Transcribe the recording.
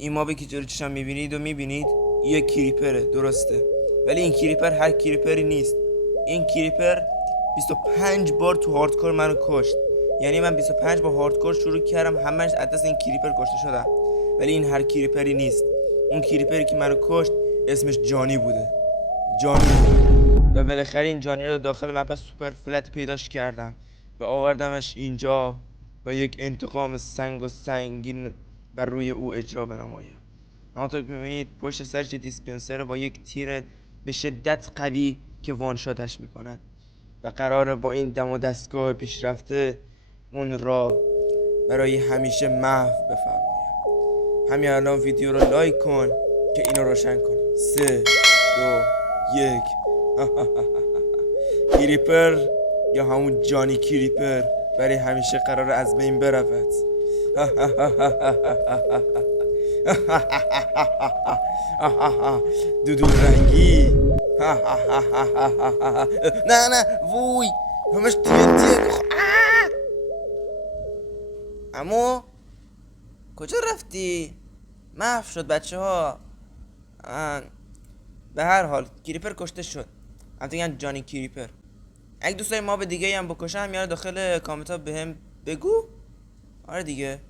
این مابی که جلوی چشم میبینید و میبینید یه کریپره، درسته؟ ولی این کریپر هر کریپری نیست. این کریپر 25 بار تو هاردکور منو کشت. یعنی من 25 با هاردکور شروع کردم، همش از دست این کریپر کشته شدم. ولی این هر کریپری نیست. اون کریپری که منو کشت اسمش جانی بوده. جانی. و بالاخره این جانی رو داخل مپ سوپر فلت پیداش کردم و آوردمش اینجا و یک انتقام سنگ و سنگین بر روی او اجرا بنمایم. همانطور که میبینید پشت سرش دیسپنسر با یک تیر به شدت قوی که وان شاتش میکند و قراره با این دم و دستگاه پیشرفته اون را برای همیشه محو بفرمایم. همین الان ویدیو رو لایک کن که اینو روشن کنیم. 3 2 1 کریپر یا همون جانی کریپر برای همیشه قرار از بین برود. دودول رنگی. نه نه ووی همش تیه. امو کجا رفتی؟ محو شد بچه ها. به هر حال کریپر کشته شد. هم جانی کریپر. اگه دوستای ما به دیگه هم بکشن میاره داخل کامنت ها بهم بگو. آره دیگه.